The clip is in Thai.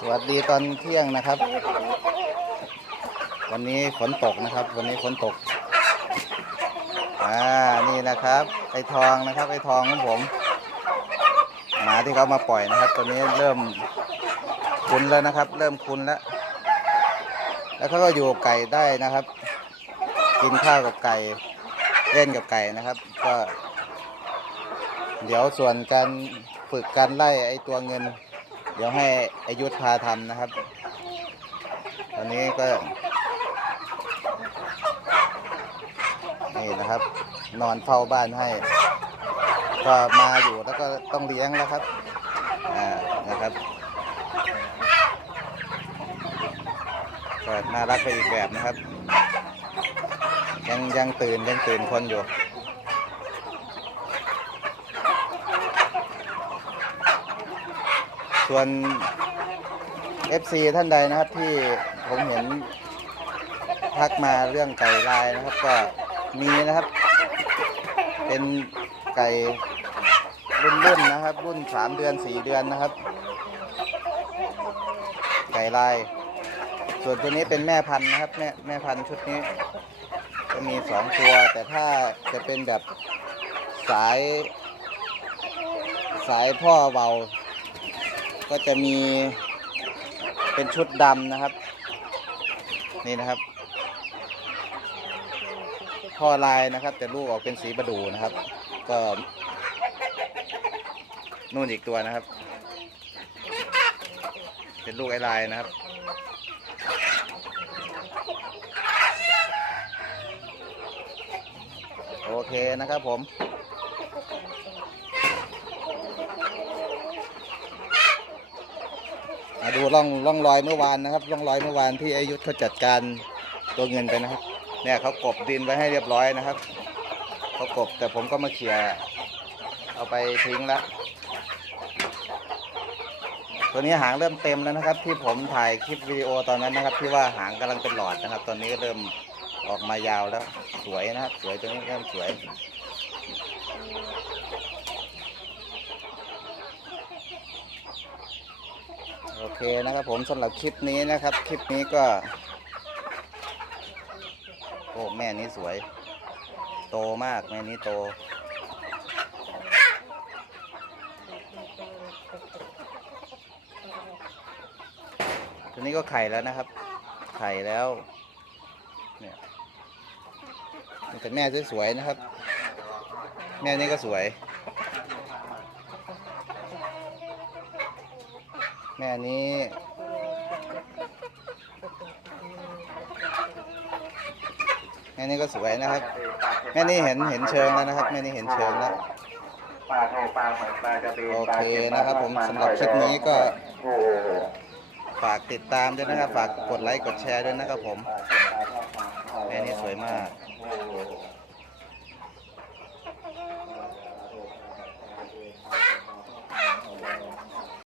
สวัสดีตอนเที่ยงนะครับ วันนี้ฝนตกนะครับ วันนี้ฝนตกอ่านี่นะครับไอทองนะครับไอทองของผมหมาที่เขามาปล่อยนะครับตัวนี้เริ่มคุ้นแล้วนะครับ เริ่มคุ้นแล้ว แล้วเขาก็อยู่กับไก่ได้นะครับ กินข้าวกับไก่เล่นกับไก่นะครับ ก็ เดี๋ยวส่วนการฝึกการไล่ไอตัวเงิน เดี๋ยวให้อายุธพาทำนะครับ ตอนนี้ก็ นี่นะครับ นอนเฝ้าบ้านให้ ก็มาอยู่แล้วก็ต้องเลี้ยงแล้วครับ อ่า นะครับก็น่ารักไปอีกแบบนะครับ ยังยังตื่นยังตื่นคนอยู่ ส่วน FC ท่านใดนะครับที่ผมเห็นทักมาเรื่องไก่ลายนะครับก็มีนะครับ เป็นไก่รุ่นรุ่นนะครับ รุ่นสามเดือนสี่เดือนนะครับ ไก่ลาย ส่วนตัวนี้เป็นแม่พันธุ์นะครับแม่แม่พันธุ์ชุดนี้จะมีสองตัวแต่ถ้าจะเป็นแบบสาย สายพ่อเบา ก็จะมีเป็นชุดดำนะครับ นี่นะครับพ่อลายนะครับ แต่ลูกออกเป็นสีประดูนะครับ ก็นู่นอีกตัวนะครับ เป็นลูกไอลายนะครับ โอเคนะครับผม มาดูร่องร่องรอยเมื่อวานนะครับ ร่องรอยเมื่อวานที่อายุทธเขาจัดการตัวเงินไปนะครับ เนี่ยเขากบดินไว้ให้เรียบร้อยนะครับเขากบแต่ผมก็มาเขี่ยเอาไปทิ้งแล้วตัวนี้หางเริ่มเต็มแล้วนะครับ ที่ผมถ่ายคลิปวิดีโอตอนนั้นนะครับ ที่ว่าหางกำลังเป็นหลอดนะครับ ตอนนี้ก็เริ่มออกมายาวแล้ว สวยนะครับ สวยตัวนี้เริ่มสวย โอเคนะครับผมสำหรับคลิปนี้นะครับ คลิปนี้ก็ โอ้แม่นี้สวย โตมากแม่นี้โต ตัวนี้ก็ไข่แล้วนะครับ ไข่แล้ว เนี่ยแต่แม่สวยๆนะครับ แม่นี้ก็สวย แม่นี้ แม่นี้ก็สวยนะครับ แม่นี้เห็นเห็นเชิงแล้วนะครับ แม่นี้เห็นเชิงแล้ว ปลาโทปลาเหมือนปลากระเบนโอเคนะครับผมสำหรับคลิปนี้ก็ ฝากติดตามด้วยนะครับ ฝากกดไลค์กดแชร์ด้วยนะครับผม แม่นี้สวยมาก